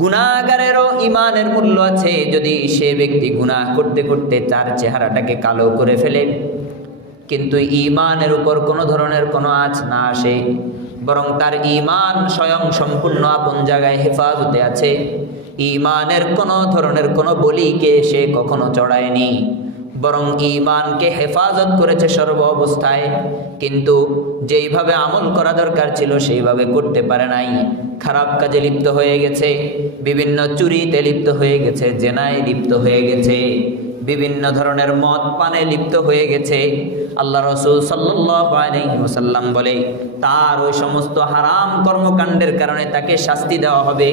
গুনাহগারেরও ঈমানের মূল্য আছে। যদি সে ব্যক্তি গুনাহ করতে করতে তার চেহারাটাকে কালো করে ফেলে, কিন্তু ঈমানের উপর কোনো ধরনের কোনো আঁচ না আসে, বরং তার ঈমান স্বয়ং সম্পূর্ণ আপন জায়গায় হেফাজতে আছে, ঈমানের কোনো ধরনের কোনো বলিকে সে কখনো চড়ায়নি, বরং ঈমানকে হেফাজত করেছে সর্ব অবস্থায়, কিন্তু যেইভাবে আমল করা দরকার ছিল সেইভাবে করতে পারে নাই, খারাপ কাজে লিপ্ত হয়ে গেছে, বিভিন্ন চুরিতে লিপ্ত হয়ে গেছে, জেনায় লিপ্ত হয়ে গেছে, বিভিন্ন ধরনের মদ পানে লিপ্ত হয়ে গেছে। আল্লাহ রাসূল সাল্লাল্লাহু আলাইহি ওয়াসাল্লাম বলে, তার ওই সমস্ত হারাম কর্মকাণ্ডের কারণে তাকে শাস্তি দেওয়া হবে,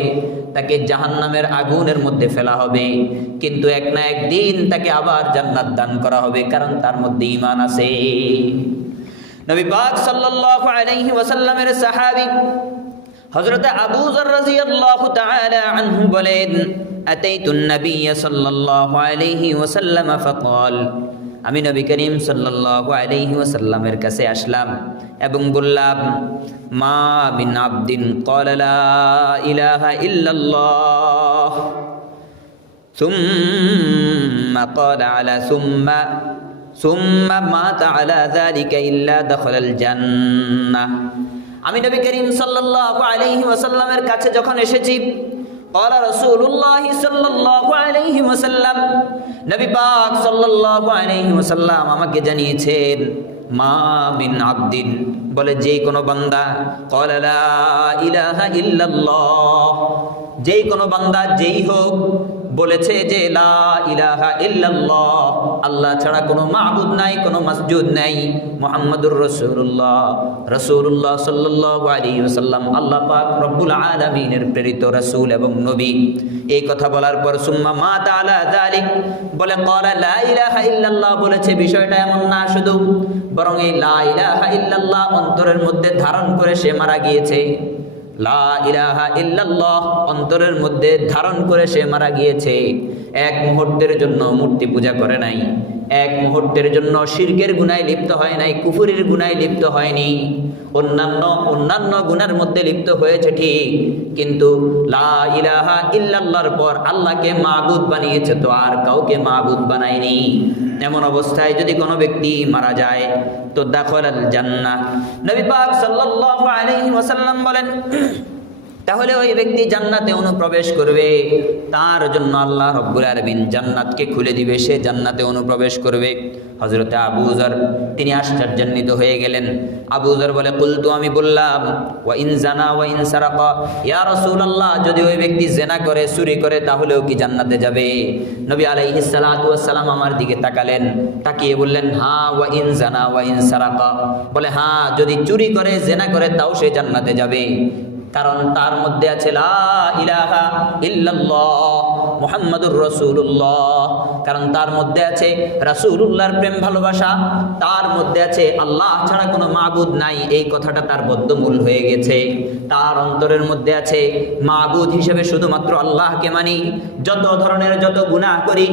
তাকে জাহান্নামের আগুনের মধ্যে ফেলা হবে, কিন্তু এক না একদিন তাকে আবার জান্নাত দান করা হবে, কারণ তার মধ্যে ঈমান আছে। নবী পাক সাল্লাল্লাহু আলাইহি ওয়াসাল্লামের সাহাবী হযরত আবু যর রাদিয়াল্লাহু তাআলা আনহু বলেন, আতাইতুন নবিয়্য সাল্লাল্লাহু আলাইহি ওয়াসাল্লাম ফাকাল, আমি নবী করিম সাল্লাল্লাহু আলাইহি ওয়াসাল্লামের কাছে আসলাম এবং বললাম, মা মিন আবদিন ক্বালা লা ইলাহা ইল্লাল্লাহ সুম্মা ক্বালা আলা সুম্মা মাতা আলা যালিকা ইল্লা দাখালাল জান্নাহ। আমি নবী করিম সাল্লাল্লাহু আলাইহি ওয়াসাল্লামের কাছে যখন এসেছি, ক্বালা রাসূলুল্লাহ সাল্লাল্লাহু আলাইহি ওয়াসাল্লাম, নবী পাক সাল্লাল্লাহু আলাইহি ওয়াসাল্লাম আমাকে জানিয়েছেন, মা মিন আবদিন, বলে যেই কোনো বান্দা, ক্বালা লা ইলাহা ইল্লাল্লাহ, যেই কোনো বান্দা যেই হোক বলেছে যে লা ইলাহা ইল্লাল্লাহ, আল্লাহ ছাড়া কোনো মাবুদ নাই, কোনো মাসজুদ নাই, মুহাম্মাদুর রাসূলুল্লাহ সাল্লাল্লাহু আলাইহি ওয়াসাল্লাম আল্লাহ পাক রব্বুল আলামিনের প্রেরিত রাসূল এবং নবী। এই কথা বলার পর সুম্মা মাতা আলা যালিক, বলে ক্বালা লা ইলাহা ইল্লাল্লাহ বলেছে, বিষয়টা এমন না শুধু, বরং এই লা ইলাহা ইল্লাল্লাহ অন্তরের মধ্যে ধারণ করে সে মারা গিয়েছে। লা ইলাহা ইল্লাল্লাহ অন্তরের মধ্যে ধারণ করে সে মারা গিয়েছে। এক মুহূর্তের জন্য মূর্তি পূজা করে নাই, এক মুহূর্তের জন্য শিরকের গুনায় লিপ্ত হয় নাই, কুফরির গুনায় লিপ্ত হয়নি, অন্যান্য গুনার মধ্যে লিপ্ত হয়েছে ঠিক, কিন্তু লা ইলাহা ইল্লাল্লাহর পর আল্লাহকে মাবুদ বানিয়েছে, তো আর কাউকে মাবুদ বানায়নি। এমন অবস্থায় যদি কোনো ব্যক্তি মারা যায় তো দাখালাল জান্নাহ। নবী পাক সাল্লাল্লাহু আলাইহি ওয়াসাল্লাম বলেন, তাহলে ওই ব্যক্তি জান্নাতে অনুপ্রবেশ করবে, তার জন্য আল্লাহ রব্বুল আলামিন জান্নাতকে খুলে দিবে, সে জান্নাতে অনুপ্রবেশ করবে। হযরতে আবু যর তিনি আশ্চর্যান্বিত হয়ে গেলেন। আবু যর বলে, কুলতু, আমি বললাম, ওয়া ইন জানা ওয়া ইন সারাকা, ইয়া রাসূলুল্লাহ, যদি ওই ব্যক্তি জিনা করে, চুরি করে, তাহলেও কি জান্নাতে যাবে? নবী আলাইহিস সালাতু ওয়াস সালাম আমার দিকে তাকালেন, তাকিয়ে বললেন, হ্যাঁ, ওয়া ইন জানা ওয়া ইন সারাকা, বলে হ্যাঁ, যদি চুরি করে, জিনা করে, তাও সে জান্নাতে যাবে, কারণ তার মধ্যে আছে লা ইলাহা ইল্লাল্লাহ মুহাম্মাদুর রাসূলুল্লাহ, কারণ তার মধ্যে আছে রাসূলুল্লাহর প্রেম ভালোবাসা, তার মধ্যে আছে আল্লাহ ছাড়া কোনো মাবুদ নাই, এই কথাটা তার বদ্ধমূল হয়ে গেছে। তার অন্তরের মধ্যে আছে মাবুদ হিসেবে শুধুমাত্র আল্লাহকে মানি, যত ধরনের যত গুনাহ করি,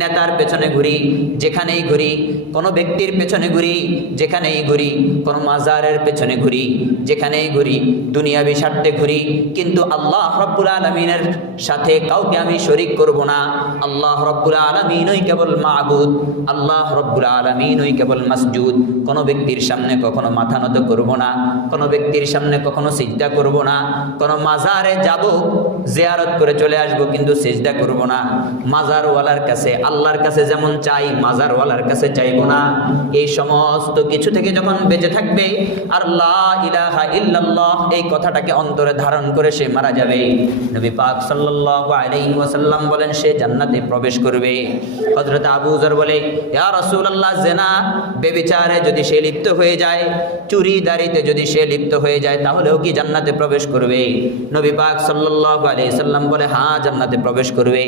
নেতার পেছনে ঘুরি, যেখানেই ঘুরি, কোনো ব্যক্তির পেছনে ঘুরি, যেখানেই ঘুরি, কোনো মাজারের পেছনে ঘুরি, যেখানেই ঘুরি, দুনিয়াবি স্বার্থে ঘুরি, কিন্তু আল্লাহ রব্বুল আলামিনের সাথে কাউকে আমি শরীক করব না। আল্লাহ রব্বুল আলামিনই কেবল মাবুদ, আল্লাহ রব্বুল আলামিনই কেবল মাসজুদ। কোনো ব্যক্তির সামনে কখনো মাথা নত করব না, কোনো ব্যক্তির সামনে কখনো সিজদা করব না, কোনো মাজারে যাব, জিয়ারত করে চলে আসব, কিন্তু সিজদা করব না। মাজারওয়ালার কাছে, আল্লাহর কাছে যেমন চাই, মাজারওয়ালার কাছে চাইব না। এই সমস্ত কিছু থেকে যখন বেঁচে থাকবে আর লা ইলাহা ইল্লাল্লাহ এই কথাটাকে অন্তরে ধারণ করে সে মারা যাবে, নবী পাক সাল্লাল্লাহু আলাইহি ওয়াসাল্লাম বলেন সে জান্নাতে প্রবেশ করবে। হযরত আবু যর বলে, ইয়া রাসূলুল্লাহ, জিনা ব্যভিচারে যদি সে লিপ্ত হয়ে যায়, চুরি দাড়িতে যদি সে লিপ্ত হয়ে যায়, তাহলেও কি জান্নাতে প্রবেশ করবে? নবী পাক সাল্লাল্লাহু আলাইহি ওয়াসাল্লাম বলে, হ্যাঁ, জান্নাতে প্রবেশ করবে।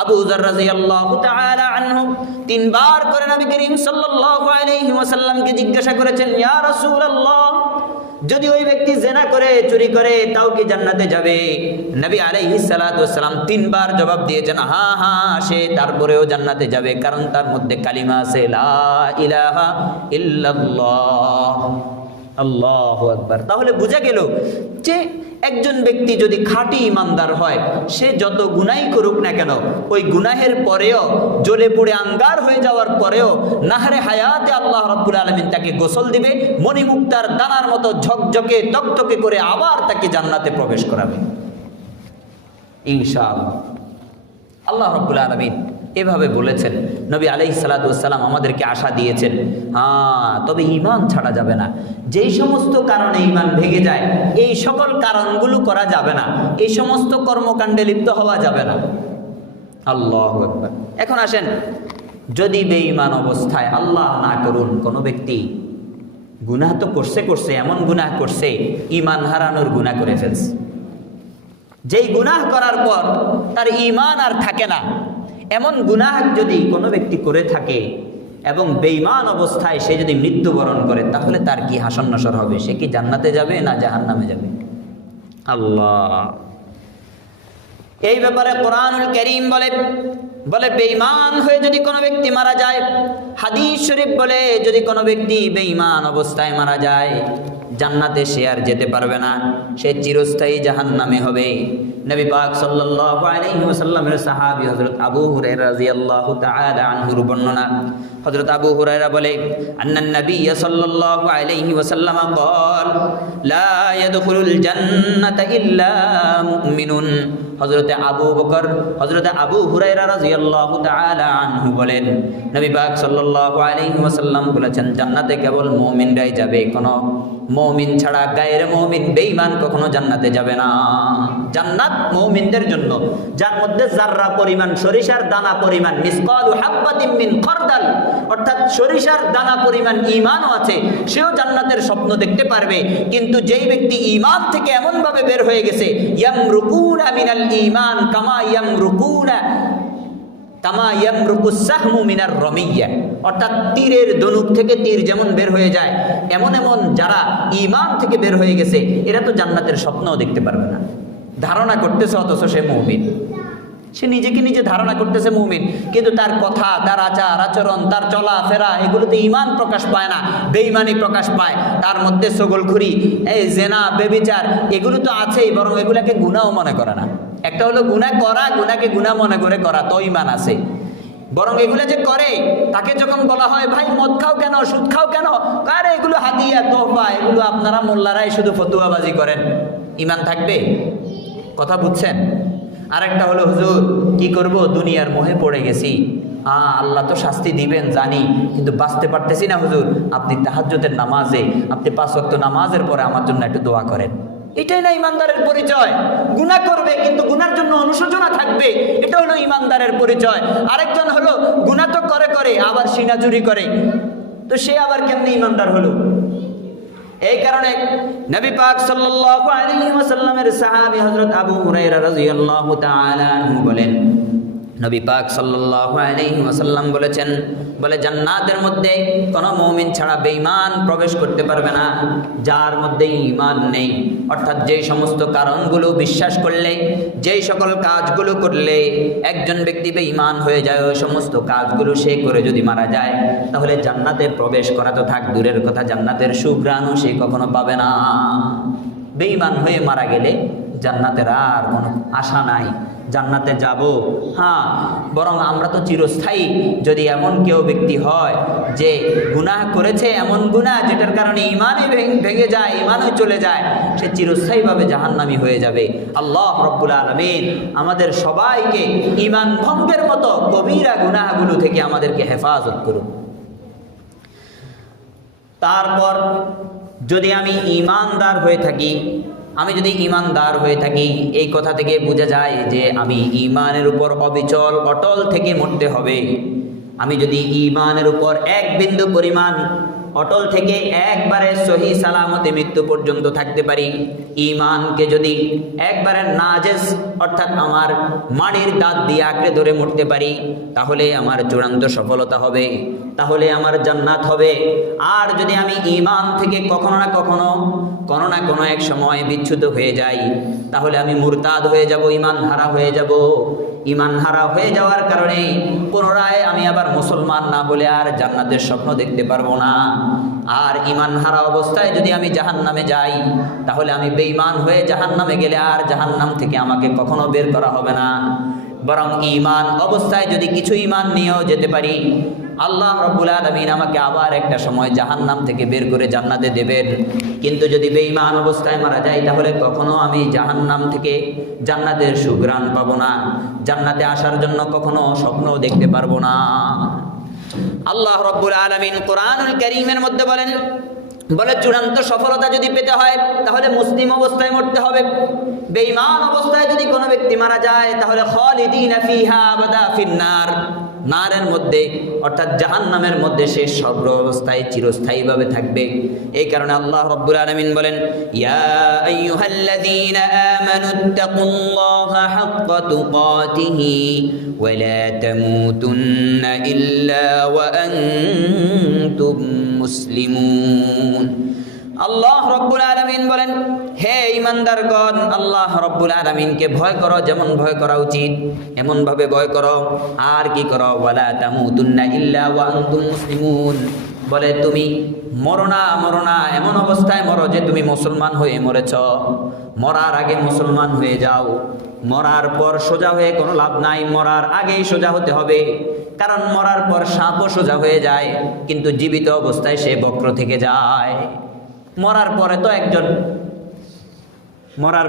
আবু যর রাদিয়াল্লাহু তাআলা আনহু তিনবার করে নবী করিম সাল্লাল্লাহু আলাইহি ওয়াসাল্লামকে জিজ্ঞাসা করেছেন, ইয়া রাসূলুল্লাহ, যদি ওই ব্যক্তি জিনা করে, চুরি করে, তাও কি জান্নাতে যাবে? নবী আলাইহিস সালাতু ওয়াস সালাম তিনবার জবাব দিয়েছেন, হ্যাঁ হ্যাঁ, সে তারপরেও জান্নাতে যাবে, কারণ তার মধ্যে কালিমা আছে, লা ইলাহা ইল্লাল্লাহ। আল্লাহু আকবার। তাহলে বোঝা গেল যে একজন ব্যক্তি যদি খাঁটি ইমানদার হয়, সে যত গুনাহই করুক না কেন, ওই গুনাহের পরেও জ্বলে পুড়ে আঙ্গার হয়ে যাওয়ার পরেও নাহরে হায়াতে আল্লাহ রাব্বুল আলামিন তাকে গোসল দিবে, মণিমুক্তার দানার মতো ঝকঝকে তকতকে করে আবার তাকে জান্নাতে প্রবেশ করাবে ইনশাআল্লাহ। আল্লাহ রাব্বুল আলামিন এভাবে বলেছেন, নবী আলাইহিস সালাতু ওয়াস সালাম আমাদেরকে আশা দিয়েছেন। তবে ঈমান ছাড়া যাবে না। যেই সমস্ত কারণে ঈমান ভেঙে যায়, এই সকল কারণগুলো করা যাবে না, এই সমস্ত কর্মকাণ্ডে লিপ্ত হওয়া যাবে না। আল্লাহু আকবার। এখন আসেন, যদি বেঈমান অবস্থায়, আল্লাহ না করুন, কোনো ব্যক্তি গুনাহ তো করছে, এমন গুনাহ করছে ঈমান হারানোর গুনাহ করে ফেলছে, যেই গুনাহ করার পর তার ঈমান আর থাকে না, এমন গুনাহ যদি কোনো ব্যক্তি করে থাকে এবং বেঈমান অবস্থায় সে যদি মৃত্যুবরণ করে, তাহলে তার কি হাসন নাসর হবে? সে কি জান্নাতে যাবে না জাহান্নামে যাবে? আল্লাহ এই ব্যাপারে কোরআনুল কারীম বলে বেঈমান হয়ে যদি কোনো ব্যক্তি মারা যায়, হাদিস শরীফ বলে যদি কোনো ব্যক্তি বেঈমান অবস্থায় মারা যায়, জান্নাতে সে আর যেতে পারবে না, সে চিরস্থায়ী জাহান্নামে হবে। নবী পাক সাল্লাল্লাহু আলাইহি ওয়াসাল্লামের সাহাবী হযরত আবু হুরায়রা রাদিয়াল্লাহু তাআলা আনহুর বর্ণনা, হযরত আবু হুরায়রা বলে, আন্নান নবী সাল্লাল্লাহু আলাইহি ওয়াসাল্লাম قال لا يدخل الجنة إلا مؤمن। হযরতে আবু বকর, হযরতে আবু হুরায়রা রাদিয়াল্লাহু তাআলা আনহু বলেন, নবী পাক সাল্লাল্লাহু আলাইহি ওয়াসাল্লাম বলেছেন, জান্নাতে কেবল মুমিনরাই যাবে, কোনো মুমিন ছাড়া গায়ের মুমিন বেঈমান কখনো জান্নাতে যাবে না। জান্নাত মুমিনদের জন্য, যার মধ্যে যাররা পরিমাণ, সরিষার দানা পরিমাণ, মিসকালু হাব্বাতিন মিন খারদাল, অর্থাৎ সরিষার দানা পরিমাণ ঈমানও আছে, সেও জান্নাতের স্বপ্ন দেখতে পারবে। কিন্তু যেই ব্যক্তি ঈমান থেকে এমন ভাবে বের হয়ে গেছে, ইয়ামরুকুনা মিনাল ঈমান কামা ইয়ামরুকুস সাহমু মিনার রমিয়্যা, অর্থাৎ তীরের ধনুক থেকে তীর যেমন বের হয়ে যায়, এমন যারা ঈমান থেকে বের হয়ে গেছে, এরা তো জান্নাতের স্বপ্নও দেখতে পারবে না। ধারণা করতেছে, অথচ সে মুমিন, সে নিজেকে নিজে ধারণা করতেছে মুমিন, কিন্তু তার কথা, তার আচার আচরণ, তার চলাফেরা, এগুলোতে ঈমান প্রকাশ পায় না, বেঈমানি প্রকাশ পায়। তার মধ্যে ছগলখুরি, জেনা, ব্যভিচার, এগুলো তো আছেই, বরং এগুলাকে গুনাহও মনে করে না। একটা হলো গুনাহ করা, গুনাহকে গুনাহ মনে করে করা, তো ঈমান আছে। বরং এগুলো যে করে, তাকে যখন বলা হয় ভাই মদ খাও কেন, সুদ খাও কেন, আরে এগুলো হাদিয়া, তোহফা, এগুলো আপনারা মোল্লারাই শুধু ফতুয়াবাজি করেন, ঈমান থাকবে? কথা বুঝছেন? আরেকটা হলো, হুজুর কি করব, দুনিয়ার মোহে পড়ে গেছি, আল্লাহ তো শাস্তি দিবেন জানি, কিন্তু বাঁচতে পারতেছি না হুজুর, আপনি তাহাজ্জুদের নামাজে, আপনি 5 ওয়াক্ত নামাজের পরে আমার জন্য একটু দোয়া করেন। এটাই না ইমানদারের পরিচয়। গুনাহ করবে কিন্তু গুনার জন্য অনুশোচনা থাকবে, এটা হলো ইমানদারের পরিচয়। আরেকজন হলো গুনাহ তো করে আবার সিনা চুরি করে, তো সে আবার কেমনে ইমানদার হলো? এই কারণে নবী পাক সাল্লাল্লাহু আলাইহি ওয়াসাল্লামের সাহাবী হযরত আবু হুরায়রা রাদিয়াল্লাহু তাআলা আনহু বলেন, নবী পাক সাল্লাল্লাহু আলাইহি ওয়াসাল্লাম বলেছেন, বলে জান্নাতের মধ্যে কোনো মুমিন ছাড়া বেঈমান প্রবেশ করতে পারবে না, যার মধ্যে ঈমান নেই। অর্থাৎ যেই সমস্ত কারণগুলো বিশ্বাস করলে, যেই সকল কাজগুলো করলে একজন ব্যক্তি বেঈমান হয়ে যায়, ওই সমস্ত কাজগুলো সে করে যদি মারা যায়, তাহলে জান্নাতে প্রবেশ করা তো থাক দূরের কথা, জান্নাতের সুঘ্রাণও সে কখনো পাবে না। বেঈমান হয়ে মারা গেলে জান্নাতের আর কোনো আশা নাই, জান্নাতে যাব, বরং আমরা তো চিরস্থায়ী। যদি এমন কেউ ব্যক্তি হয় যে গুনাহ করেছে, এমন গুনাহ যেটার কারণে ঈমানই ভেঙে যায়, ঈমানই চলে যায়, সে চিরস্থায়ীভাবে জাহান্নামী হয়ে যাবে। আল্লাহ রাব্বুল আলামিন আমাদের সবাইকে ঈমান ভঙ্গের মতো কবিরা গুনাহগুলো থেকে আমাদেরকে হেফাজত করুন। তারপর যদি আমি ঈমানদার হয়ে থাকি, আমি যদি ঈমানদার হয়ে থাকি, এই কথা থেকে বোঝা যায় যে আমি ঈমানের উপর অবিচল অটল থেকে মরতে হবে। আমি যদি ঈমানের উপর এক বিন্দু পরিমাণ অটল থেকে একবারে সহি সালামতে মৃত্যু পর্যন্ত থাকতে পারি, ঈমানকে যদি একবারে নাজেস অর্থাৎ আমার মাড়ির দাঁত দিয়ে আঁকড়ে ধরে মরতে পারি, তাহলে আমার চূড়ান্ত সফলতা হবে, তাহলে আমার জান্নাত হবে। আর যদি আমি ঈমান থেকে কখনো না কোনো এক সময় বিচ্যুত হয়ে যাই, তাহলে আমি মুরতাদ হয়ে যাব, ঈমান হারা হয়ে যাব। ঈমান হারা হয়ে যাওয়ার কারণে পুনরায় আমি আবার মুসলমান না হলে আর জান্নাতের স্বপ্ন দেখতে পারবো না। আর ঈমান হারা অবস্থায় যদি আমি জাহান্নামে যাই, তাহলে আমি বেঈমান হয়ে জাহান্নামে গেলে আর জাহান্নাম থেকে আমাকে কখনো বের করা হবে না। বরং ঈমান অবস্থায় যদি কিছু ঈমান নিয়েও যেতে পারি, আল্লাহ রাব্বুল আলামিন আমাকে আবার একটা সময় জাহান্নাম থেকে বের করে জান্নাতে দেবেন। কিন্তু যদি বেঈমান অবস্থায় মারা যায়, তাহলে কখনো আমি জাহান্নাম থেকে জান্নাতের সুঘ্রাণ পাবো না, জান্নাতে আসার জন্য কখনো স্বপ্নও দেখতে পারবো না। আল্লাহ রাব্বুল আলামিন কোরআনুল কারীমের মধ্যে বলে চূড়ান্ত সফলতা যদি পেতে হয় তাহলে মুসলিম অবস্থায় মরতে হবে। বেঈমান অবস্থায় যদি কোনো ব্যক্তি মারা যায়, তাহলে খালিদিনা ফিহা আবাদা ফিন্নার, নারের মধ্যে অর্থাৎ জাহান্নামের মধ্যে সে সর্ব অবস্থায় চিরস্থায়ীভাবে থাকবে। এই কারণে আল্লাহ রাব্বুল আলামিন বলেন, ইয়া আইয়ুহাল্লাযীনা আমানুত্তাকুল্লাহা হাক্কা তুকাতিহি ওয়া লা তামুতুন্না ইল্লা ওয়া আনতুম মুসলিমুন। আল্লাহ রাব্বুল আলামিন বলেন, হে ঈমানদারগণ, আল্লাহ রাব্বুল আলামিনকে ভয় করো, যেমন ভয় করা উচিত এমন ভাবে ভয় করো। আর কি করো? ওয়ালা তামুতুন্না ইল্লা ওয়া আনতুম মুসলিমুন, বলে তুমি মরো না এমন অবস্থায় মরো যে তুমি মুসলমান হয়ে মরেছ। মরার আগে মুসলমান হয়ে যাও। মরার পর সোজা হয়ে কোনো লাভ নাই, মরার আগেই সোজা হতে হবে। কারণ মরার পর সাপও সোজা হয়ে যায়, কিন্তু জীবিত অবস্থায় সে বক্র থেকে যায়। মরার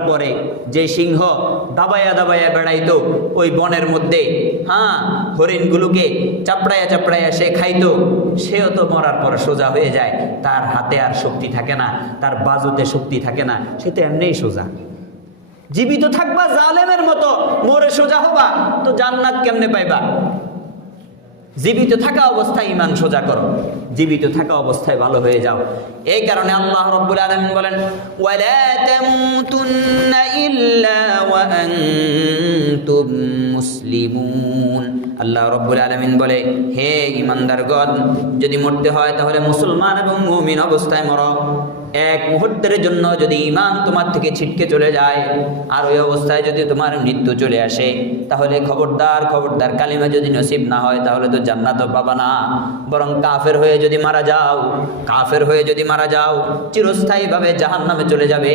পরে যে সিংহ দাবাইয়া বেড়াইতো ওই বনের মধ্যে, হরিণগুলোকে চাপড়াইয়া সে খাইতো, সেও তো মরার পর সোজা হয়ে যায়। তার হাতে আর শক্তি থাকে না, তার বাজুতে শক্তি থাকে না, সে তো এমনিই সোজা। জীবিত থাকবা জালেমের মতো, মরে সোজা হবা তো জান্নাত কেমনে পাইবা? জীবিত থাকা অবস্থায় ঈমান সোজা করো, জীবিত থাকা অবস্থায় ভালো হয়ে যাও। এই কারণে আল্লাহ রাব্বুল আলামিন বলেন, ওয়ালা তামুতুন্না ইল্লা ওয়া আনতুম মুসলিমুন। আল্লাহ রাব্বুল আলামিন বলে, হে ঈমানদারগণ, যদি মরতে হয় তাহলে মুসলমান এবং মুমিন অবস্থায় মরো। এক মুহূর্তের জন্য যদি ঈমান তোমার থেকে ছিটকে চলে যায় আর ওই অবস্থায় যদি তোমার মৃত্যু চলে আসে, তাহলে খবরদার কালিমা যদি নসিব না হয় তাহলে তো জান্নাতও পাবা না। বরং কাফের হয়ে যদি মারা যাও চিরস্থায়ীভাবে জাহান্নামে চলে যাবে।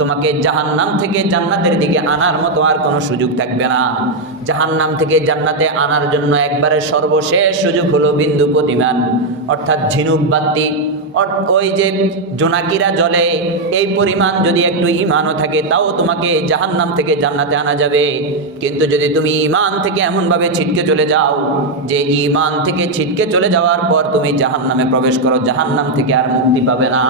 তোমাকে জাহান্নাম থেকে জান্নাতের দিকে আনার মতো আর কোনো সুযোগ থাকবে না। জাহান্নাম থেকে জান্নাতে আনার জন্য একবারে সর্বশেষ সুযোগ হলো বিন্দু পরিমাণ, অর্থাৎ ঝিনুক বাতি, ওই যে জোনাকিরা জ্বলে এই পরিমাণ যদি একটু ঈমানও থাকে, তাও তোমাকে জাহান্নাম থেকে জান্নাতে আনা যাবে। কিন্তু যদি তুমি ঈমান থেকে এমনভাবে ছিটকে চলে যাও যে ঈমান থেকে ছিটকে চলে যাওয়ার পর তুমি জাহান্নামে প্রবেশ করো, জাহান্নাম থেকে আর মুক্তি পাবে না।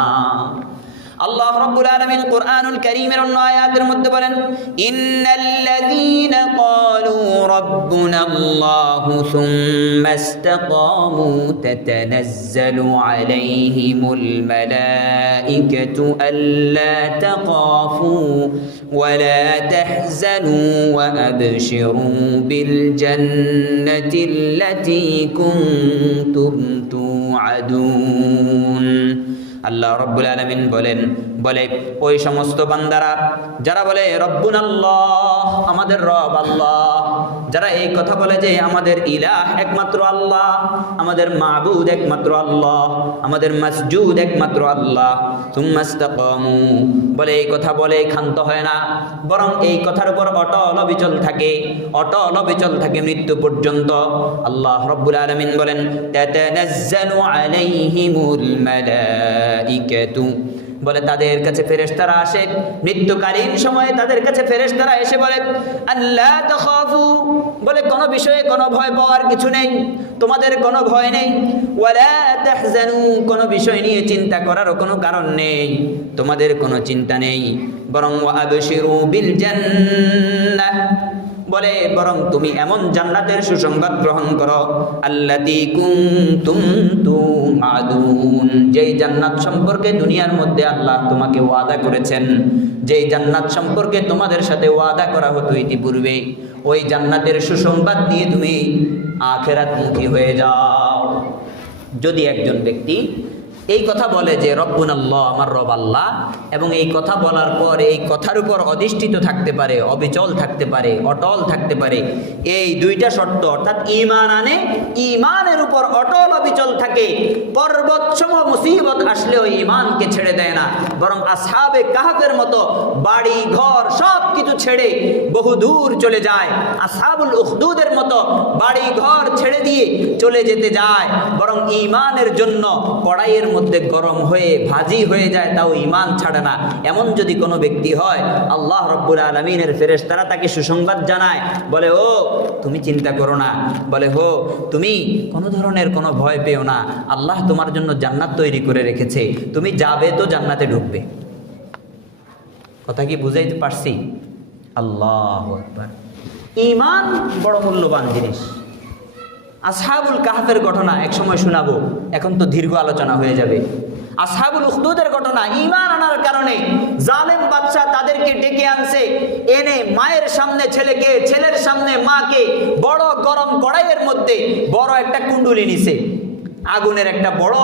আল্লাহ রাব্বুল আলামিন কোরআনুল কারীমের অন্য আয়াতের মধ্যে বলেন, ইন্নাল্লাযীনা ক্বালু রাব্বুনাল্লাহু সুম্মা ইসতাকামু তাতানাজ্জালু আলাইহিমুল মালাঈকাতু আল্লা তাখাফু ওয়া লা তাহজানু ওয়া আবশিরু বিল জান্নাতিল্লাতী কুনতুম তুআদুন। আল্লাহ রাব্বুল আলামিন বলে ওই সমস্ত বান্দারা যারা বলে রব্বুনাল্লাহ, আমাদের রব আল্লাহ, যারা এই কথা বলে যে আমাদের ইলাহ একমাত্র আল্লাহ, আমাদের মাবুদ একমাত্র আল্লাহ, আমাদের মাসজুদ একমাত্র আল্লাহ, সুম্মা ইসতাকামু, বলে এই কথা বলে ক্ষান্ত হয় না, বরং এই কথার উপর অটল অবিচল থাকে মৃত্যু পর্যন্ত। আল্লাহ রাব্বুল আলামিন বলেন, তাতানাজ্জালু আলাইহিমুল মালাঈকাতু, বলে তাদের কাছে ফেরেশতারা আসে মৃত্যুকালীন সময়ে, তাদের কাছে ফেরেশতারা এসে বলে, আল্লা তাখাফু, বলে কোনো বিষয়ে কোনো ভয় পাওয়ার কিছু নেই, তোমাদের কোনো ভয় নেই, ওয়ালা তাহজানু, কোনো বিষয় নিয়ে চিন্তা করারও কোনো কারণ নেই, তোমাদের কোনো চিন্তা নেই, বরং ওয়া আবশিরু বিল জান্নাহ, বলে বরং তুমি এমন জান্নাতের সুসংবাদ গ্রহণ করো, আল্লাতী কুনতুম তুআদুন, যেই জান্নাত সম্পর্কে দুনিয়ার মধ্যে আল্লাহ তোমাকে ওয়াদা করেছেন, যেই জান্নাত সম্পর্কে তোমাদের সাথে ওয়াদা করা হতো ইতিপূর্বে, ওই জান্নাতের সুসংবাদ নিয়ে তুমি আখিরাতমুখী হয়ে যাও। যদি একজন ব্যক্তি এই কথা বলে যে রব্বুনাল্লাহ, আমার রব আল্লাহ, এবং এই কথা বলার পর এই কথার উপর অধিষ্ঠিত থাকতে পারে, অবিচল থাকতে পারে, অটল থাকতে পারে, এই দুইটা শর্ত, অর্থাৎ ঈমান আনে, ঈমানের উপর অটল অবিচল থাকে, পর্বতসম মুসিবত আসলেও ঈমানকে ছেড়ে দেয় না, বরং আসহাবে কাহফের মতো বাড়ি ঘর সব কিছু ছেড়ে বহু দূর চলে যায়, আসহাবুল উখদুদের মতো বাড়ি ঘর ছেড়ে দিয়ে চলে যেতে যায়, বরং ঈমানের জন্য কড়াইয়ের মধ্যে গরম হয়ে ভাজি হয়ে যায়, তাও ঈমান ছাড়ে না। এমন যদি কোনো ব্যক্তি হয়, আল্লাহ রাব্বুল আলামিনের ফেরেশতারা তাকে সুসংবাদ জানায়, বলে ও তুমি চিন্তা করো না, বলে হো তুমি কোনো ধরনের কোনো ভয় পেও না, আল্লাহ তোমার জন্য জান্নাত তৈরি করে রেখেছে, তুমি যাবে তো জান্নাতে ঢুকবে। কথা কি বুঝাইতে পারছি? আল্লাহু আকবার। ঈমান বড় মূল্যবান জিনিস। আসহাবুল কাহফের ঘটনা এক সময় শোনাবো, এখন তো দীর্ঘ আলোচনা হয়ে যাবে। আসহাবুল উখদুদের ঘটনা, ঈমান আনার কারণে জালেম বাদশা তাদেরকে ডেকে আনছে, এনে মায়ের সামনে ছেলেকে, ছেলের সামনে মাকে বড় গরম কড়াইয়ের মধ্যে বড় একটা কুণ্ডুলি নিছে, আগুনের একটা বড়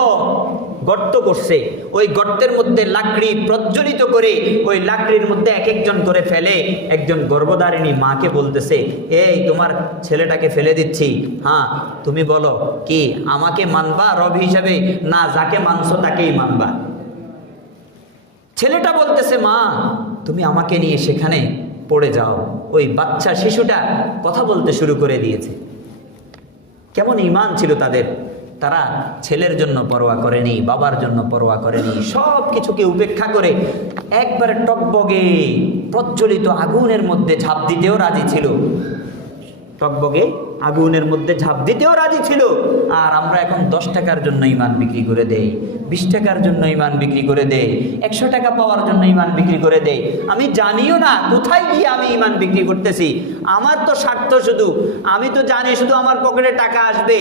গর্ত করছে, ওই গর্তের মধ্যে লাকড়ি প্রজ্বলিত করে ওই লাকড়ির মধ্যে এক একজন করে ফেলে, একজন গর্ভধারিণী মাকে বলতেছে, এই তোমার ছেলেটাকে ফেলে দিচ্ছি, হ্যাঁ তুমি বলো কি আমাকে মানবা রব হিসাবে, না যাকে মানছো তাকেই মানবা? ছেলেটা বলতেছে, মা তুমি আমাকে নিয়ে সেখানে পড়ে যাও। ওই বাচ্চা শিশুটা কথা বলতে শুরু করে দিয়েছে। কেমন ঈমান ছিল তাদের! তারা ছেলের জন্য পরোয়া করেনি, বাবার জন্য পরোয়া করেনি, সব কিছুকে উপেক্ষা করে একবারে টকবগে প্রজ্বলিত আগুনের মধ্যে ঝাঁপ দিতেও রাজি ছিল, টকবগে আগুনের মধ্যে ঝাঁপ দিতেও রাজি ছিল। আর আমরা এখন 10 টাকার জন্য ঈমান বিক্রি করে দেই, 20 টাকার জন্য ঈমান বিক্রি করে দেই, 100 টাকা পাওয়ার জন্য ঈমান বিক্রি করে দেই। আমি জানিও না কোথায় গিয়ে আমি ঈমান বিক্রি করতেছি। আমার তো স্বার্থ শুধু, আমি তো জানি শুধু আমার পকেটে টাকা আসবে,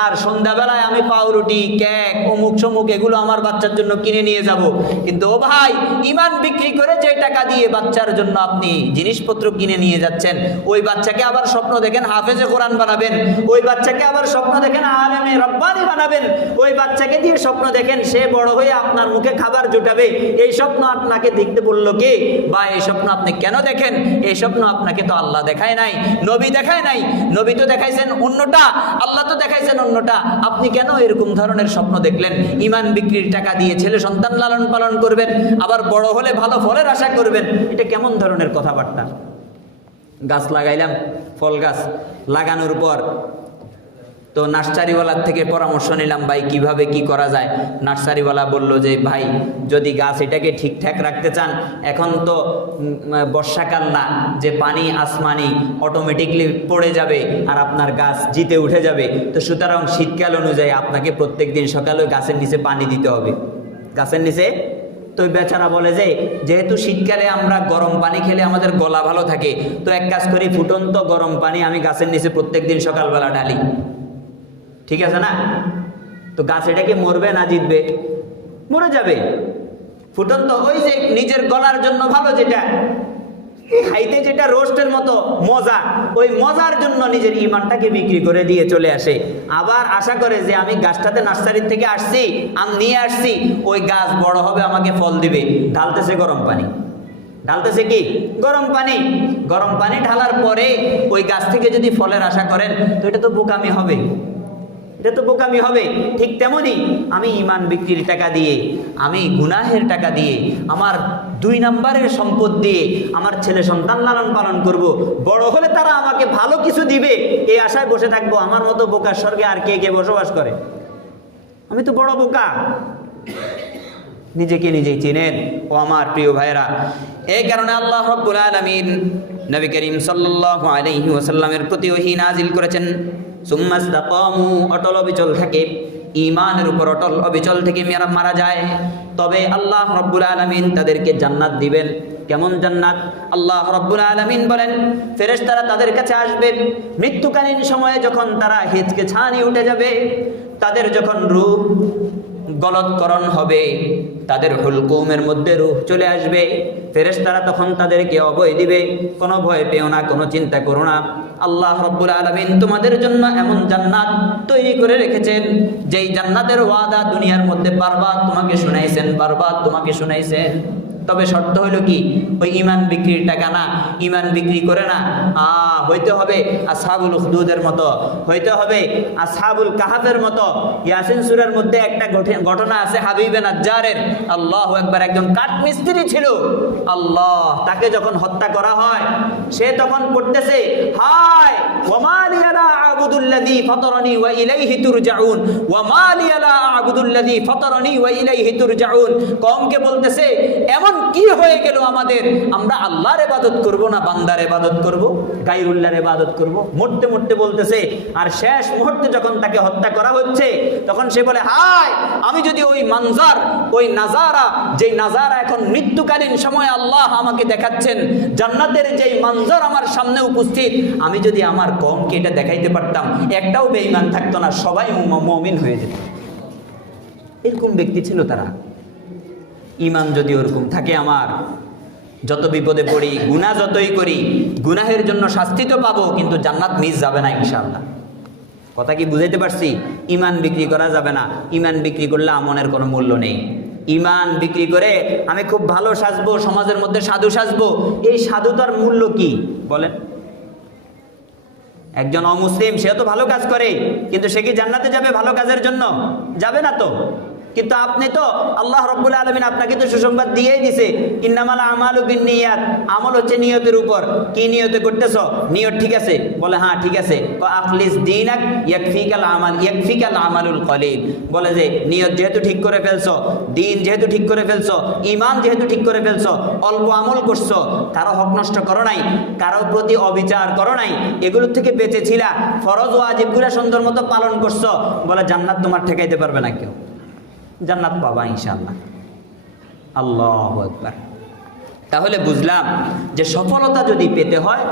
আর সন্ধ্যাবেলায় আমি পাউরুটি, কেক, অমুক সমুক এগুলো আমার বাচ্চার জন্য কিনে নিয়ে যাব। কিন্তু ও ভাই, ঈমান বিক্রি করে যে টাকা দিয়ে বাচ্চার জন্য আপনি জিনিসপত্র কিনে নিয়ে যাচ্ছেন, ওই বাচ্চাকে আবার স্বপ্ন দেখেন হাফেজে কোরআন বানাবেন, ওই বাচ্চাকে আবার স্বপ্ন দেখেন আলেমে রব্বানি বানাবেন, ওই বাচ্চাকে দিয়ে স্বপ্ন দেখেন সে বড় হয়ে আপনার মুখে খাবার জুটাবে। এই স্বপ্ন আপনাকে দেখতে বললো কে? বা এই স্বপ্ন আপনি কেন দেখেন? এই স্বপ্ন আপনাকে তো আল্লাহ দেখায় নাই, নবী দেখায় নাই। নবী তো দেখাইছেন অন্যটা, আল্লাহ তো দেখাইছেন অন্যটা। আপনি কেন এরকম ধরনের স্বপ্ন দেখলেন? ঈমান বিক্রির টাকা দিয়ে ছেলে সন্তান লালন পালন করবেন, আবার বড় হলে ভালো ফলের আশা করবেন, এটা কেমন ধরনের কথাবার্তা? গাছ লাগাইলাম, ফল গাছ লাগানোর পর তো নার্সারিওয়ালার থেকে পরামর্শ নিলাম, ভাই কিভাবে কি করা যায়। নার্সারিওয়ালা বলল যে ভাই যদি গাছ এটাকে ঠিকঠাক রাখতে চান, এখন তো বর্ষাকাল না যে পানি আসমানি অটোমেটিকলি পড়ে যাবে আর আপনার গাছ জিতে উঠে যাবে, তো সুতরাং শীতকাল অনুযায়ী আপনাকে প্রত্যেক দিন সকালে গাছের নিচে পানি দিতে হবে, গাছের নিচে। তো বেচারা বলে যে যেহেতু শীতকালে আমরা গরম পানি খেলে আমাদের গলা ভালো থাকে, তো এক কাজ করি ফুটন্ত গরম পানি আমি গাছের নিচে প্রত্যেক দিন সকালবেলা ঢালি, ঠিক আছে না? তো গাছ এটাকে মরবে না জিতবে? মরে যাবে। ফুটন্ত ওই যে নিজের গলার জন্য ভালো, যেটা খাইতে যেটা রোস্টের মতো মজা, ওই মজার জন্য নিজের ঈমানটাকে বিক্রি করে দিয়ে চলে আসে। আবার আশা করে যে আমি গাছটাতে নার্সারির থেকে আসছি, আম নিয়ে আসছি, ওই গাছ বড় হবে আমাকে ফল দিবে, ঢালতেছে গরম পানি। ঢালতেছে কি? গরম পানি। গরম পানি ঢালার পরে ওই গাছ থেকে যদি ফলের আশা করেন, তো এটা তো বোকামি হবে, এটা তো বোকামি হবে। ঠিক তেমনি আমি ঈমান বিক্রির টাকা দিয়ে, আমি গুনাহের টাকা দিয়ে, আমার 2 নম্বরের সম্পদ দিয়ে আমার ছেলে সন্তান লালন পালন করব, বড় হলে তারা আমাকে ভালো কিছু দিবে এই আশায় বসে থাকবো। আমার মতো বোকার স্বর্গে আর কে কে বসবাস করে? আমি তো বড় বোকা। নিজেকে নিজেই চিনেন ও আমার প্রিয় ভাইরা। এই কারণে আল্লাহ রাব্বুল আলামিন নবী করিম সাল্লাল্লাহু আলাইহি ওয়াসাল্লামের প্রতি ওহী নাজিল করেছেন, সুম্মাস্তাকামু, অটল অবিচল থাকে, ঈমানের উপর অটল অবিচল থেকে মারা যায়, তবে আল্লাহ রাব্বুল আলামিন তাদেরকে জান্নাত দিবেন। কেমন জান্নাত? আল্লাহ রাব্বুল আলামিন বলেন, ফেরেশতারা তাদের কাছে আসবে মৃত্যুকালীন সময়ে, যখন তারা হিচকে ছানি উঠে যাবে, তাদের যখন রূহ গলৎকরণ হবে, তাদের হুলকুমের মধ্যে রূহ চলে আসবে। ফেরেশতারা তখন তাদেরকে অভয় দিবে, কোনো ভয় পেও না, কোনো চিন্তা করো না, আল্লাহ রাব্বুল আলামিন তোমাদের জন্য এমন জান্নাত তৈরি করে রেখেছেন, যেই জান্নাতের ওয়াদা দুনিয়ার মধ্যে বারবার তোমাকে শুনাইছেন, বারবার তোমাকে শুনাইছেন। তবে শর্ত হইল কি, ওই ইমান বিক্রির টাকা না, ইমান বিক্রি করে না, হইতে হবে আসহাবুল উখদুদের মতো, হইতে হবে আসহাবুল কাহাফের মতো। ইয়াসিন সূরার মধ্যে একটা ঘটনা আছে হাবিবে নাজ্জারের, আল্লাহু আকবার, একজন কাঠমিস্ত্রি ছিল, আল্লাহ, তাকে যখন হত্যা করা হয় সে তখন পড়তেছে, হায় ওয়ামা লিয়া লা আ'বুদুল্লাযী ফাতারানি ওয়া ইলাইহি তুরজাউন, ওয়ামা লিয়া লা আ'বুদুল্লাযী ফাতারানি ওয়া ইলাইহি তুরজাউন। কওমকে বলতেছে, এমন কি হয়ে গেল আমাদের, আমরা আল্লাহর ইবাদত করব না বান্দার ইবাদত করব, গায়রুল্লাহর ইবাদত করব? মরতে মরতে বলতেছে। আর শেষ মুহূর্তে যখন তাকে হত্যা করা হচ্ছে তখন সে বলে, হায় আমি যদি ওই মানজার, ওই নাজারা, যেই নাজারা এখন মৃত্যুকালীন সময় আল্লাহ আমাকে দেখাচ্ছেন, জান্নাতের যেই মানজার আমার সামনে উপস্থিত, আমি যদি আমার কওমকে এটা দেখাইতে পারতাম, একটাও বেঈমান থাকতো না, সবাই মুমিন হয়ে যেত। এরকম ব্যক্তি ছিল তারা। ইমান যদি ওরকম থাকে, আমার যত বিপদে পড়ি, গুনাহ যতই করি, গুনাহের জন্য শাস্তি তো পাবো, কিন্তু জান্নাত মিস যাবে না ইনশাআল্লাহ। কথা কি বুঝাইতে পারছি? ইমান বিক্রি করা যাবে না। ইমান বিক্রি করলে আমনের কোনো মূল্য নেই। ইমান বিক্রি করে আমি খুব ভালো সাজবো, সমাজের মধ্যে সাধু সাজবো, এই সাধুতার মূল্য কি বলেন? একজন অমুসলিম, সেও তো ভালো কাজ করে, কিন্তু সে কি জান্নাতে যাবে ভালো কাজের জন্য? যাবে না তো। কিন্তু আপনি তো, আল্লাহ রাব্বুল আলামিন আপনাকে তো সুসংবাদ দিয়েই দিছে, ইন্নামাল আমালু বিন্নিয়াত, আমল হচ্ছে নিয়তের উপর। কি নিয়তে করতেছো? নিয়ত ঠিক আছে? বলে হ্যাঁ ঠিক আছে। আখলিস দীনাক ইয়াকফিকাল আমাল, ইয়াকফিকাল আমালুল কলিল। বলে যে নিয়ত যেহেতু ঠিক করে ফেলছো, দিন যেহেতু ঠিক করে ফেলছো, ঈমান যেহেতু ঠিক করে ফেলছো, অল্প আমল করছো, কারো হক নষ্ট করো নাই, কারো প্রতি অবিচার করো নাই, এগুলোর থেকে বেঁচে ছিলা, ফরজ ওয়াজিবগুলো সুন্দর মতো পালন করছো, বলে জান্নাত তোমার ঠেকাইতে পারবে না কেউ, জান্নাত পাবা ইনশাআল্লাহ। আল্লাহু আকবার। তাহলে বুঝলাম যে সফলতা যদি পেতে হয়,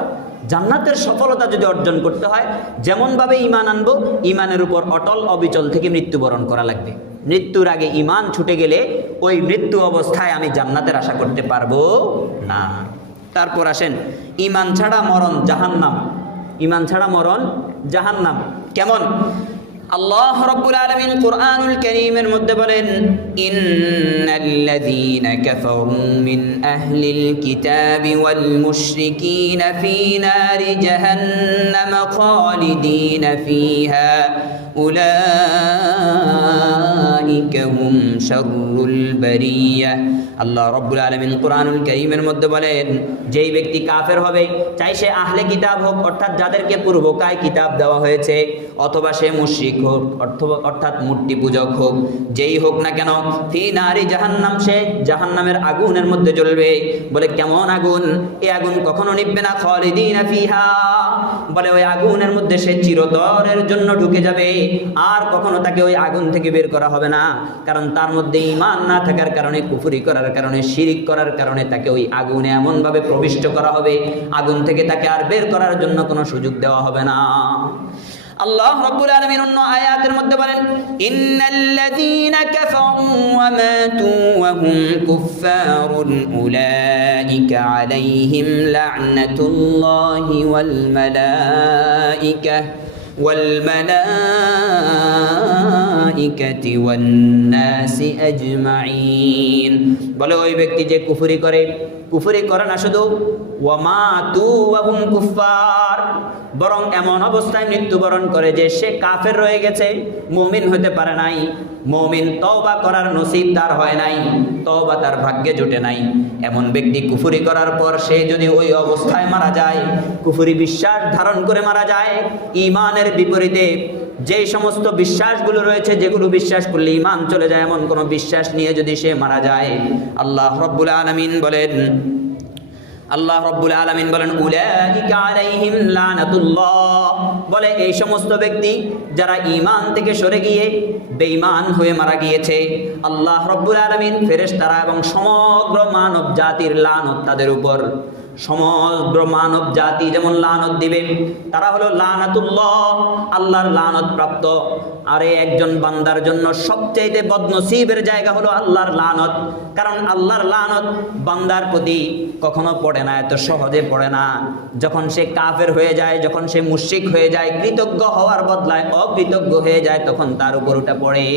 জান্নাতের সফলতা যদি অর্জন করতে হয়, যেমনভাবে ঈমান আনবো, ঈমানের উপর অটল অবিচল থেকে মৃত্যুবরণ করা লাগবে। মৃত্যুর আগে ঈমান ছুটে গেলে ওই মৃত্যু অবস্থায় আমি জান্নাতের আশা করতে পারবো না। তারপর আসেন, ঈমান ছাড়া মরণ জাহান্নাম। ঈমান ছাড়া মরণ জাহান্নাম। কেমন? আল্লাহ রাব্বুল আলামিন কুরআনুল কারীমের মধ্যে বলেন, ইন্নাল্লাযীনা কাফারু মিন আহলিল কিতাবি ওয়াল মুশরিকিনা ফী নারি জাহান্নাম খালিদিনা ফীহা উলাইকা হুম শাররুল বারিয়াহ। আল্লাহ রাব্বুল আলামিন কুরআনুল কারীমের মধ্যে বলেন, যেই ব্যক্তি কাফের হবে, চাই সে আহলে কিতাব হোক, অর্থাৎ যাদেরকে পূর্বকায় কিতাব দেওয়া হয়েছে, অথবা সে মুশরিক হোক, অর্থাৎ মূর্তি পূজক হোক, যেই হোক না কেন, ফি নারি জাহান্নাম, সে জাহান্নামের আগুনের মধ্যে জ্বলবে। বলে কেমন আগুন? এই আগুন কখনো নিভবে না, খালিদিনা ফিহা, বলে ওই আগুনের মধ্যে সে চিরতরের জন্য ঢুকে যাবে, আর কখনো তাকে ওই আগুন থেকে বের করা হবে না। কারণ তার মধ্যে ঈমান না থাকার কারণে, কুফরি করার কারণে, শিরিক করার কারণে তাকে ওই আগুনে এমনভাবে প্রবিষ্ট করা হবে, আগুন থেকে তাকে আর বের করার জন্য কোনো সুযোগ দেওয়া হবে না। আল্লাহ রাব্বুল আলামিন অন্য আয়াতের মধ্যে বলেন, ইন্নাল্লাযীনা কাফারু ওয়া মাতু ওয়া হুম কুফফারুন উলাইকা আলাইহিম লা'নাতুল্লাহি ওয়াল মালাইকাতি ওয়ান নাসি আজমাইন। বলে ওই ব্যক্তি যে কুফরি করে, কুফরি করে না শুধু, ওয়া মাতু ওয়া হুম কুফফার, বরং এমন অবস্থায় মৃত্যুবরণ করে যে সে কাফের রয়ে গেছে, মুমিন হতে পারে নাই। মুমিন তওবা করার নসিব তার হয় নাই, তওবা তার ভাগ্যে জুটে নাই। এমন ব্যক্তি কুফরি করার পর সে যদি ওই অবস্থায় মারা যায়, কুফরি বিশ্বাস ধারণ করে মারা যায়, ঈমানের বিপরীতে যেই সমস্ত বিশ্বাসগুলো রয়েছে, যেগুলো বিশ্বাস করলে ঈমান চলে যায়, এমন কোন বিশ্বাস নিয়ে যদি সে মারা যায়, আল্লাহ রাব্বুল আলামিন বলেন, উলাইকা আলাইহিম লানাতুল্লাহ, বলে এই সমস্ত ব্যক্তি যারা ঈমান থেকে সরে গিয়ে বেঈমান হয়ে মারা গিয়েছে, আল্লাহ রাব্বুল আলামিন, ফেরেশতারা এবং সমগ্র মানব জাতির লানত তাদের উপর। সমগ্র মানব জাতি যেমন লানত দিবে, তারা হলো লানাতুল্লাহ, আল্লাহর লানত প্রাপ্ত। আরে একজন বান্দার জন্য সবচাইতে বদনসিবের জায়গা হলো আল্লাহর লানত, কারণ আল্লাহর লানত বান্দার প্রতি কখনো পড়ে না, এত সহজে পড়ে না। যখন সে কাফের হয়ে যায়, যখন সে মুশরিক হয়ে যায়, কৃতজ্ঞ হওয়ার বদলায় অকৃতজ্ঞ হয়ে যায়, তখন তার উপর ওটা পড়ে।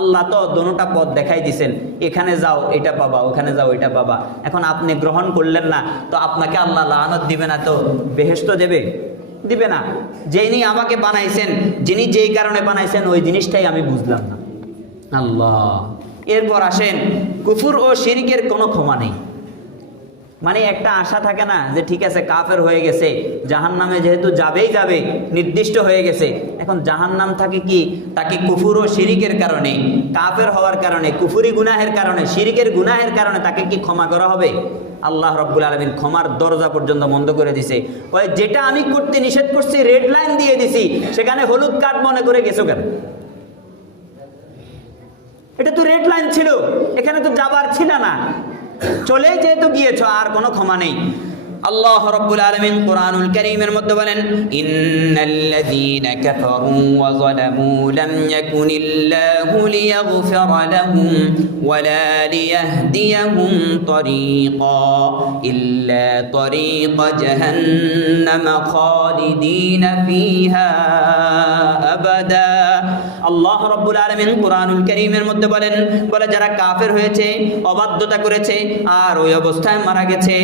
আল্লাহ তো দোনোটা পথ দেখাই দিছেন, এখানে যাও এটা পাবা, ওখানে যাও এটা পাবা। এখন আপনি গ্রহণ করলেন না, তো আপনাকে আল্লাহ লানত দিবে না তো বেহেশত দেবে? দিবে না। যিনি আমাকে বানাইছেন, যিনি যেই কারণে বানাইছেন, ওই জিনিসটাই আমি বুঝলাম না। আল্লাহ। এরপর আসেন, কুফর ও শিরকের কোনো ক্ষমা নেই। মানে একটা আশা থাকে না যে ঠিক আছে কাফের হয়ে গেছে, জাহান্নামে যেহেতু যাবেই যাবে, নির্দিষ্ট হয়ে গেছে। এখন জাহান্নাম থাকে কি তাকে কুফর ও শিরিকের কারণে, কাফের হওয়ার কারণে, কুফরি গুনাহের কারণে, শিরিকের গুনাহের কারণে তাকে কি ক্ষমা করা হবে? আল্লাহ রাব্বুল আলামিন ক্ষমার দরজা পর্যন্ত বন্ধ করে দিছে। ওই যেটা আমি করতে নিষেধ করছি, রেড লাইন দিয়ে দিছি, সেখানে হলুদ কার্ড মনে করে গেছো কেন? এটা তো রেড লাইন ছিল, এখানে তো যাবার ছিল না, চলে যেহেতু গিয়েছো, আর কোনো ক্ষমা নেই। আল্লাহ রাব্বুল আলামিন কুরআনুল কারীমের মধ্যে বলেন, ইন্নাল্লাযীনা কাফারু ওয়া যালামু লাম ইয়াকুনিল্লাহু লিয়াগফিরা লাহুম ওয়া লা লিয়াহদিয়াহুম তরীকা ইল্লা তরীকা জাহান্নাম খালিদিনা ফিহা আবাদা। আল্লাহ রাব্বুল আলামিন কুরআনুল কারীমের মধ্যে বলে যারা কাফের হয়েছে, অবাধ্যতা করেছে, আর ওই অবস্থায় মারা গেছে,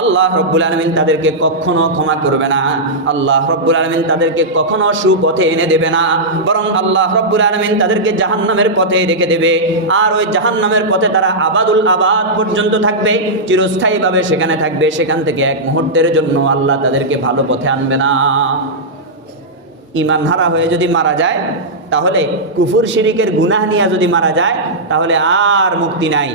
আল্লাহ রাব্বুল আলামিন তাদেরকে কখনো ক্ষমা করবে না। আল্লাহ রাব্বুল আলামিন তাদেরকে কখনো সুপথে এনে দেবে না, বরং আল্লাহ রাব্বুল আলামিন তাদেরকে জাহান্নামের পথে রেখে দেবে। আর ওই জাহান্নামের পথে তারা আবাদুল আবাদ পর্যন্ত থাকবে, চিরস্থায়ীভাবে সেখানে থাকবে। সেখান থেকে এক মুহূর্তের জন্য আল্লাহ তাদেরকে ভালো পথে আনবে না। ঈমান হারা হয়ে যদি মারা যায়, তাহলে কুফর শিরিকের গুনাহ নিয়ে যদি মারা যায়, তাহলে আর মুক্তি নাই।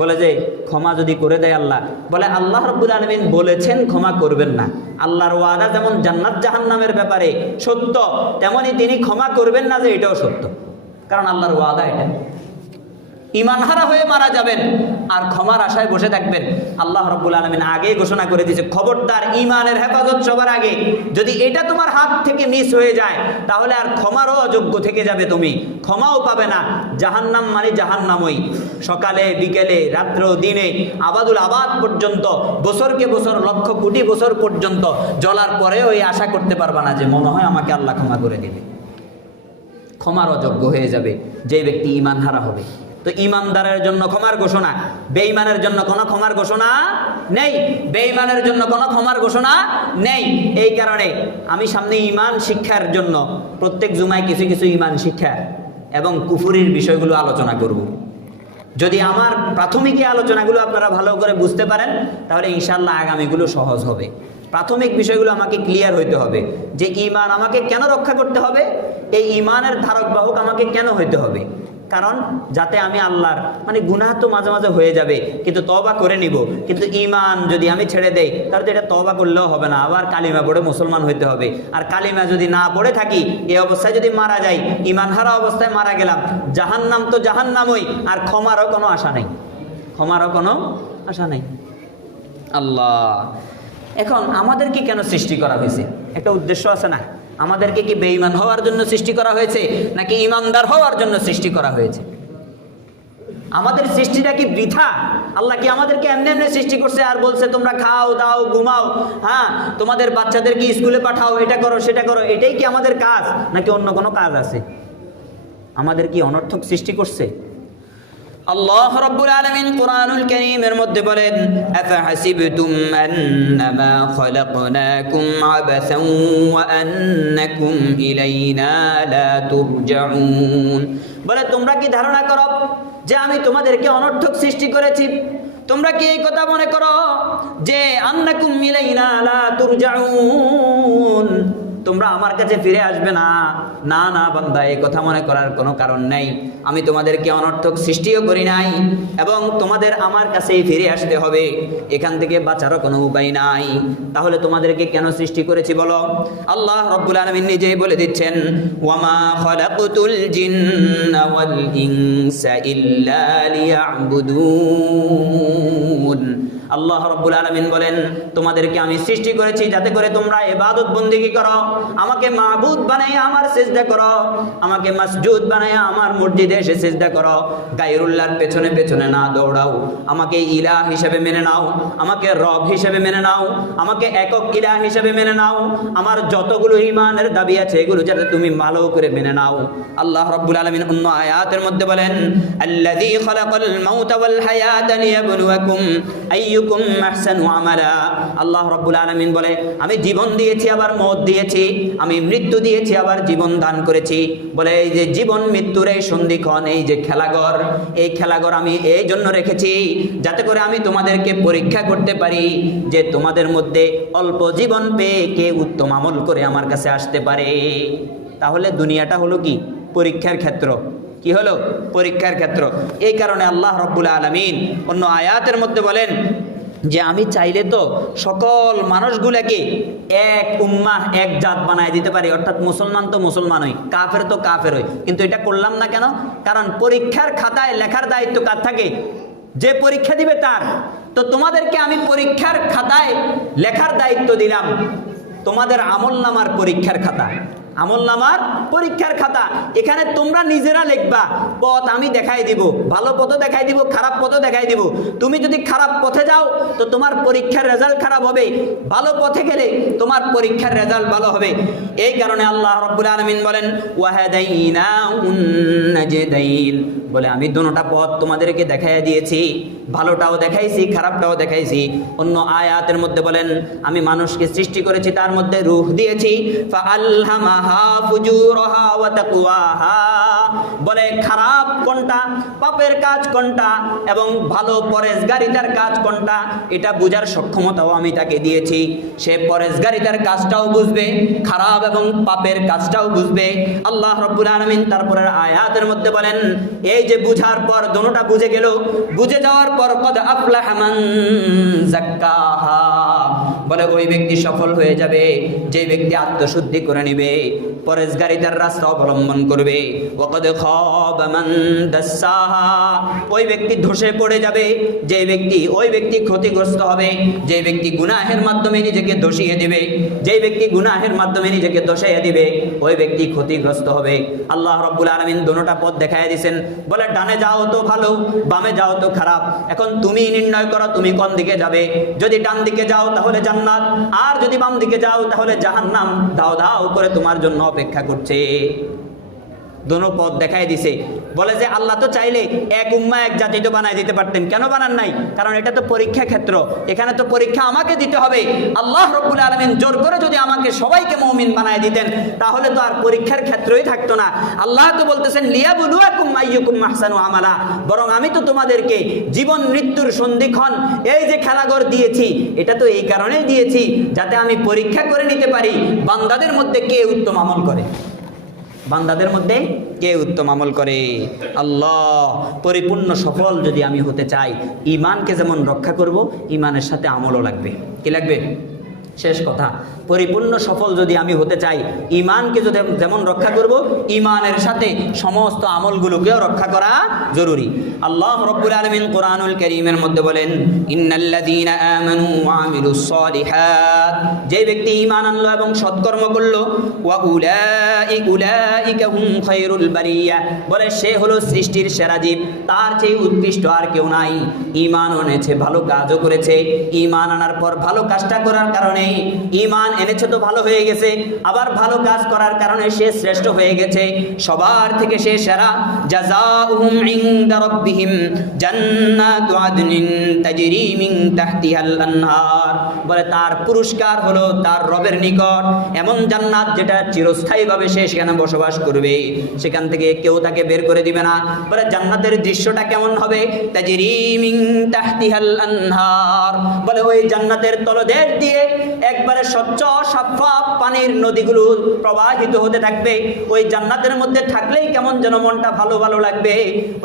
বলে যে ক্ষমা যদি করে দেয় আল্লাহ, বলে আল্লাহ রাব্বুল আলামিন বলেছেন ক্ষমা করবেন না। আল্লাহর ওয়াদা যেমন জান্নাত জাহান্নামের ব্যাপারে সত্য, তেমনি তিনি ক্ষমা করবেন না, যে এটাও সত্য, কারণ আল্লাহর ওয়াদা এটা। ঈমান হারা হয়ে মারা যাবেন আর ক্ষমার আশায় বসে থাকবেন। আল্লাহ রাব্বুল আলামিন আগেই ঘোষণা করে দিয়েছে, খবরদার, ঈমানের হেফাজত সবার আগে। যদি এটা তোমার হাত থেকে মিস হয়ে যায়, তাহলে আর ক্ষমারও অযোগ্য থেকে যাবে, তুমি ক্ষমাও পাবে না। জাহান্নাম মানে জাহান্নামই, সকালে বিকেলে রাত্র দিনে আবাদুল আবাদ পর্যন্ত, বছরকে বছর, লক্ষ কোটি বছর পর্যন্ত জ্বলার পরেও এই আশা করতে পারবা না যে মনে হয় আমাকে আল্লাহ ক্ষমা করে দেবে। ক্ষমার অযোগ্য হয়ে যাবে যে ব্যক্তি ঈমান হারা হবে। তো ঈমানদারের জন্য ক্ষমার ঘোষণা, বেঈমানের জন্য কোনো ক্ষমার ঘোষণা নেই। বেঈমানের জন্য কোনো ক্ষমার ঘোষণা নেই। এই কারণে আমি সামনে ঈমান শিক্ষার জন্য প্রত্যেক জুমায় কিছু কিছু ঈমান শিক্ষা এবং কুফরির বিষয়গুলো আলোচনা করব। যদি আমার প্রাথমিক আলোচনাগুলো আপনারা ভালো করে বুঝতে পারেন, তাহলে ইনশাআল্লাহ আগামীগুলো সহজ হবে। প্রাথমিক বিষয়গুলো আমাকে ক্লিয়ার হইতে হবে যে ঈমান আমাকে কেন রক্ষা করতে হবে, এই ঈমানের ধারক বাহক আমাকে কেন হইতে হবে। কারণ যাতে আমি আল্লাহর, মানে গুনাহ তো মাঝে মাঝে হয়ে যাবে, কিন্তু তওবা করে নিব। কিন্তু ঈমান যদি আমি ছেড়ে দেই, তাহলে তো এটা তওবা করলেও হবে না, আবার কালিমা পড়ে মুসলমান হইতে হবে। আর কালিমা যদি না পড়ে থাকি, এই অবস্থায় যদি মারা যাই, ঈমান হারা অবস্থায় মারা গেলাম, জাহান্নাম তো জাহান্নামই, আর ক্ষমারও কোনো আশা নেই, ক্ষমারও কোনো আশা নেই। আল্লাহ। এখন আমাদেরকে কেন সৃষ্টি করা হয়েছে? একটা উদ্দেশ্য আছে না? আমাদেরকে কি বেঈমান হওয়ার জন্য সৃষ্টি করা হয়েছে, নাকি ঈমানদার হওয়ার জন্য সৃষ্টি করা হয়েছে? আমাদের সৃষ্টিটা কি বৃথা? আল্লাহ কি আমাদেরকে এমনি এমনি সৃষ্টি করছে আর বলছে তোমরা খাও দাও ঘুমাও, হ্যাঁ তোমাদের বাচ্চাদেরকে স্কুলে পাঠাও, এটা করো সেটা করো, এটাই কি আমাদের কাজ, নাকি অন্য কোনো কাজ আছে? আমাদের কি অনর্থক সৃষ্টি করছে? আল্লাহ রাব্বুল আলামিন কুরআনুল কারীমের মধ্যে বলেন, আফাহাসিবতুম আন্নামা খালাকনাকুম আবাসান ওয়া আন্নাকুম ইলাইনা লা তুরজাউন। বলে তোমরা কি ধারণা করো যে আমি তোমাদেরকে অনর্থক সৃষ্টি করেছি? তোমরা কি এই কথা মনে করো যে আন্নাকুম ইলাইনা লা তুরজাউন, তোমরা আমার কাছে ফিরে আসবে না? না না বান্দা, এই কথা মনে করার কোনো কারণ নেই। আমি তোমাদেরকে অনর্থক সৃষ্টিও করি নাই, এবং তোমাদের আমার কাছেই ফিরে আসতে হবে, এখান থেকে বাঁচারও কোনো উপায় নাই। তাহলে তোমাদেরকে কেন সৃষ্টি করেছি বলো? আল্লাহ রাব্বুল আলামিন নিজেই বলে দিচ্ছেন, ওয়ামা খালাকতুল জিন্না ওয়াল ইনসা ইল্লা লিয়াবুদুন। আল্লাহ রাব্বুল আলামিন বলেন, তোমাদেরকে আমি সৃষ্টি করেছি যাতে করে তোমরা ইবাদত বন্দেগী করো, আমাকে মাবুদ বানাইয়া আমার সিজদা করো, আমাকে মাসজুদ বানাইয়া আমার মসজিদে এসে সিজদা করো, গায়রুল্লাহর পেছনে পেছনে না দৌড়াও, আমাকে ইলাহ হিসেবে মেনে নাও, আমাকে রব হিসেবে মেনে নাও, আমাকে একক ইলাহ হিসেবে মেনে নাও, আমার যতগুলো ঈমানের দাবি আছে এগুলো যাতে তুমি ভালো করে মেনে নাও। আল্লাহ রাব্বুল আলামিন অন্য আয়াতের মধ্যে বলেন, আল্লাযী খালাকাল মাউতা ওয়াল হায়াতা লিয়াবলুয়াকুম আইয়ুকুম আহসানু আমালা। আল্লাহ রাব্বুল আলামিন বলে, আমি জীবন দিয়েছি আবার মওত দিয়েছি, আমি মৃত্যু দিয়েছি আবার জীবন দান করেছি। বলে এই যে জীবন মৃত্যুর এই সন্ধিক্ষণ, এই যে খেলাঘর, এই খেলাঘর আমি এই জন্য রেখেছি যাতে করে আমি তোমাদেরকে পরীক্ষা করতে পারি যে তোমাদের মধ্যে অল্প জীবন পেয়ে কে উত্তম আমল করে আমার কাছে আসতে পারে। তাহলে দুনিয়াটা হলো কি? পরীক্ষার ক্ষেত্র। কি হলো? পরীক্ষার ক্ষেত্র। এই কারণে আল্লাহ রাব্বুল আলামিন অন্য আয়াতের মধ্যে বলেন যে আমি চাইলে তো সকল মানুষগুলাকে এক উম্মাহ এক জাত বানায় দিতে পারি, অর্থাৎ মুসলমান তো মুসলমান হই, কাফের তো কাফের হই, কিন্তু এটা করলাম না কেন? কারণ পরীক্ষার খাতায় লেখার দায়িত্ব কার থাকে? যে পরীক্ষা দিবে তার। তো তোমাদেরকে আমি পরীক্ষার খাতায় লেখার দায়িত্ব দিলাম, তোমাদের আমলনামার পরীক্ষার খাতা, আমলনামার পরীক্ষার খাতা। এখানে তোমরা নিজেরা লিখবা, পথ আমি দেখাই দিব, ভালো পথও দেখাই দিব, খারাপ পথও দেখাই দিব। তুমি যদি খারাপ পথে যাও তো তোমার পরীক্ষার রেজাল্ট খারাপ হবে, ভালো পথে গেলে তোমার পরীক্ষার রেজাল্ট ভালো হবে। এই কারণে আল্লাহ রাব্বুল আলামিন বলেন, ওয়াহাদাইনাহুন নাজদাইন, বলে আমি দুটোটা পথ তোমাদেরকে দেখাইয়া দিয়েছি, ভালোটাও দেখাইছি, খারাপটাও দেখাইছি। অন্য আয়াতের মধ্যে বলেন, আমি মানুষকে সৃষ্টি করেছি, তার মধ্যে রূহ দিয়েছি, ফাআলহামাহা ফুজুরাহা ওয়া তাকওয়াহা, বলে খারাপ কোনটা, পাপের কাজ কোনটা এবং ভালো পরেজগারিতার কাজ কোনটা, এটা বুঝার সক্ষমতাও আমি তাকে দিয়েছি। সে পরেজগারিতার কাজটাও বুঝবে, খারাপ এবং পাপের কাজটাও বুঝবে। আল্লাহ রাব্বুল আলামিন তারপরের আয়াতের মধ্যে বলেন, এই যে বুঝার পর দুটোটা বুঝে গেল, বুঝে যাওয়ার পর কদ আফলাহা মান যাক্কাহা, বলে ওই ব্যক্তি সফল হয়ে যাবে যে ব্যক্তি আত্মশুদ্ধি করে নেবে, পরেজগারিতার রাস্তা অবলম্বন করবে। ওয়াকাদ খাবা মান দাসসাহা, ওই ব্যক্তি ধসে পড়ে যাবে যে ব্যক্তি, ওই ব্যক্তি ক্ষতিগ্রস্ত হবে যে ব্যক্তি গুনাহের মাধ্যমে নিজেকে দোষিয়ে দিবে, যে ব্যক্তি গুনাহের মাধ্যমে নিজেকে দোষিয়ে দিবে ওই ব্যক্তি ক্ষতিগ্রস্ত হবে। আল্লাহ রাব্বুল আলামিন দুটোটা পথ দেখায় দিয়েছেন, বলে ডানে যাও তো ভালো, বামে যাও তো খারাপ, এখন তুমি নির্ণয় করো তুমি কোন দিকে যাবে। যদি ডান দিকে যাও তাহলে জান্নাত, আর যদি বাম দিকে যাও তাহলে জাহান্নাম দাও দাও করে তোমার জন্য অপেক্ষা করছে। দোনো পথ দেখাই দিছে। বলে যে আল্লাহ তো চাইলে এক উম্মাহ এক জাতি তো বানাই দিতে পারতেন, কেন বানান নাই? কারণ এটা তো পরীক্ষা ক্ষেত্র, এখানে তো পরীক্ষা আমাকে দিতে হবে। আল্লাহ রাব্বুল আলামিন জোর করে যদি আমাকে সবাইকে মুমিন বানায় দিতেন তাহলে তো আর পরীক্ষার ক্ষেত্রই থাকতো না। আল্লাহ তো বলতেছেন লিয়াবলুয়াকুম আইয়ুকুম আহসানু আমালা, বরং আমি তো তোমাদেরকে জীবন মৃত্যুর সন্ধিক্ষণ এই যে খেলাঘর দিয়েছি, এটা তো এই কারণেই দিয়েছি যাতে আমি পরীক্ষা করে নিতে পারি বান্দাদের মধ্যে কে উত্তম আমল করে, বান্দাদের মধ্যে কে উত্তম আমল করে। আল্লাহ, পরিপূর্ণ সফল যদি আমি হতে চাই, ঈমানকে যেমন রক্ষা করব, ঈমানের সাথে আমলও লাগবে। কি লাগবে? শেষ কথা, পরিপূর্ণ সফল যদি আমি হতে চাই, ঈমানকে যদি যেমন রক্ষা করব, ঈমানের সাথে সমস্ত আমলগুলোকেও রক্ষা করা জরুরি। আল্লাহ রাব্বুল আলামিন কোরআনুল কারীমের মধ্যে বলেন, ইন্নাল্লাযীনা আমানু ওয়া আমিলুস সালিহাত, যে ব্যক্তি ঈমান আনলো এবং সৎকর্ম করলো, ওয়া উলাইকা হুম খায়রুল বারিয়া, বলে সে হলো সৃষ্টির সেরা জীব, তার চেয়ে উৎকৃষ্ট আর কেউ নাই। ঈমান এনেছে, ভালো কাজও করেছে, ঈমান আনার পর ভালো কাজটা করার কারণে, ঈমান এনেছে তো ভালো হয়ে গেছে, আবার ভালো কাজ করার কারণে সে শ্রেষ্ঠ হয়ে গেছে, সবার থেকে সে সেরা। জাযাউহুম ইনদা রাব্বিহিম জান্নাতু আদনিন তাজরি মিন তাহতিহাল আনহার, বলে তার পুরস্কার হলো তার রবের নিকট এমন জান্নাত যেটা চিরস্থায়ীভাবে সে সেখানে বসবাস করবে, সেখান থেকে কেউ তাকে বের করে দিবে না। বলে জান্নাতের দৃশ্যটা কেমন হবে? তাজরি মিন তাহতিহাল আনহার, বলে ওই জান্নাতের তলদেশ দিয়ে একবারে স্বচ্ছ সাফাফ পানির নদীগুলো প্রবাহিত হতে থাকবে। ওই জান্নাতের মধ্যে থাকলেই কেমন যেন মনটা ভালো ভালো লাগবে।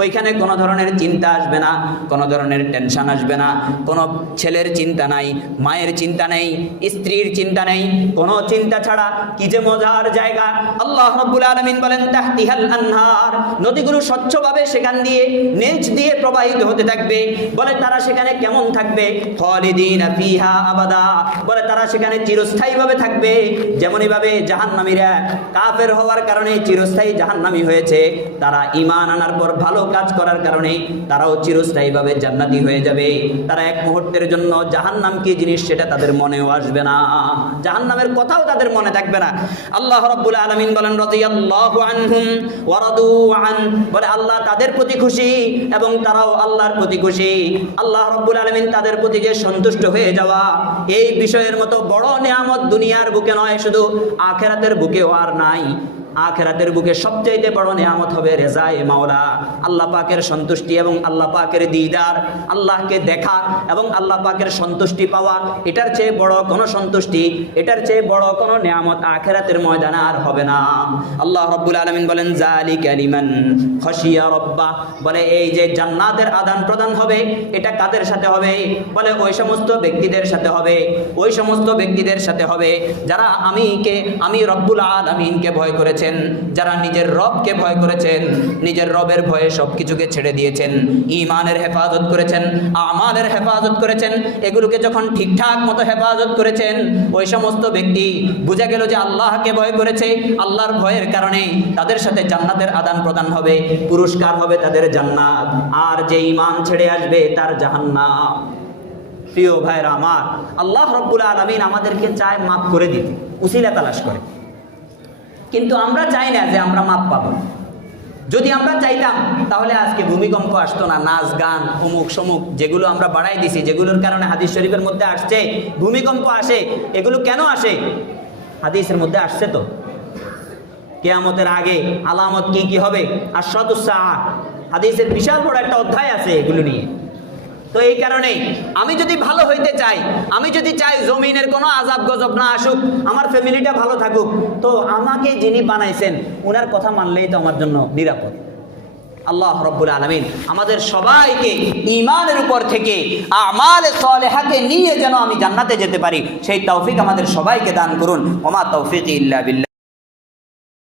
ওইখানে কোনো ধরনের চিন্তা আসবে না, কোনো ধরনের টেনশন আসবে না, কোনো ছেলের চিন্তা নাই, মায়ের সন্তানের চিন্তা নেই, স্ত্রীর চিন্তা নেই, কোনো চিন্তা ছাড়া কি যে মজার জায়গা। আল্লাহ রাব্বুল আলামিন বলেন তাহতিহাল আনহার, নদীগুলো স্বচ্ছভাবে সেখান দিয়ে নিচ দিয়ে প্রবাহিত হতে থাকবে। বলে তারা সেখানে কেমন থাকবে? খালিদিনা ফিহা আবাদা, বলে তারা সেখানে চিরস্থায়ীভাবে থাকবে। যেমনই ভাবে জাহান্নামীরা কাফের হওয়ার কারণে চিরস্থায়ী জাহান্নামী হয়েছে, তারা ঈমান আনার পর ভালো কাজ করার কারণে তারাও চিরস্থায়ীভাবে জান্নাতি হয়ে যাবে। তারা এক মুহূর্তের জন্য জাহান্নাম কি জিনিস সেটা তাদের মনেও আসবে না, জাহান্নামের কথাও তাদের মনে থাকবে না। আল্লাহ রাব্বুল আলামিন বলেন রাদিয়াল্লাহু আনহুম ওয়া রাদু আন, বলে আল্লাহ তাদের প্রতি খুশি এবং তারাও আল্লাহর প্রতি খুশি। আল্লাহ রাব্বুল আলামিন তাদের প্রতি যে সন্তুষ্ট হয়ে যাওয়া, এই বিষয়ের মতো বড় নিয়ামত দুনিয়ার বুকে নয়, শুধু আখিরাতের বুকেও আর নাই। আখিরাতের বুকে সবচেয়ে বড় নিয়ামত হবে রেজায়ে মাওলা, আল্লাহ পাকের সন্তুষ্টি এবং আল্লাহ পাকের দিদার, আল্লাহকে দেখা এবং আল্লাহ পাকের সন্তুষ্টি পাওয়া। এটার চেয়ে বড় কোনো সন্তুষ্টি, এটার চেয়ে বড় কোনো নিয়ামত আখিরাতের ময়দানে আর হবে না। আল্লাহ রাব্বুল আলামিন বলেন যালিকা লিমান খাশিয়া রাব্বা, বলে এই যে জান্নাতের আদান প্রদান হবে, এটা কাদের সাথে হবে? বলে ওই সমস্ত ব্যক্তিদের সাথে হবে, ওই সমস্ত ব্যক্তিদের সাথে হবে যারা আমি রব্বুল আলামিনকে ভয় করেছে, যারা নিজের রবকে ভয় করেছেন, নিজের রবের ভয়ে সবকিছুকে ছেড়ে দিয়েছেন, ঈমানের হেফাজত করেছেন, আমালের হেফাজত করেছেন, এগুলোকে যখন ঠিকঠাক মতো হেফাজত করেছেন, ওই সমস্ত ব্যক্তি বুঝা গেল যে আল্লাহকে ভয় করেছে, আল্লাহর ভয়ের কারণে তাদের সাথে জান্নাতের আদান প্রদান হবে, পুরস্কার হবে তাদের জান্নাত। আর যে ঈমান ছেড়ে আসবে তার জাহান্নাম। প্রিয় ভাইরা আমার, আল্লাহ রাব্বুল আলামিন আমাদেরকে চায় মাফ করে দিতে, উসিলা তালাশ করে, কিন্তু আমরা চাই না যে আমরা মাপ পাবো। যদি আমরা চাইতাম তাহলে আজকে ভূমিকম্প আসতো না, নাচ গান অমুক সমুক যেগুলো আমরা বাড়াই দিছি, যেগুলোর কারণে হাদিস শরীফের মধ্যে আসছে ভূমিকম্প আসে, এগুলো কেন আসে? হাদিসের মধ্যে আসছে তো কিয়ামতের আগে আলামত কি কি হবে, আশরাতুস সাআ, হাদিসের বিশাল বড় একটা অধ্যায় আছে এগুলো নিয়ে। তো এই কারণেই আমি যদি ভালো হইতে চাই, আমি যদি চাই জমিনের কোনো আযাব গজব না আসুক, আমার ফ্যামিলিটা ভালো থাকুক, তো আমাকে যিনি বানাইছেন ওনার কথা মানলেই তো আমার জন্য নিরাপদ। আল্লাহ রাব্বুল আলামিন আমাদের সবাইকে ঈমানের উপর থেকে আমাল সালেহাকে নিয়ে যেন আমি জান্নাতে যেতে পারি, সেই তৌফিক আমাদের সবাইকে দান করুন। ওমা তৌফিক ইল্লা বিল্লাহ।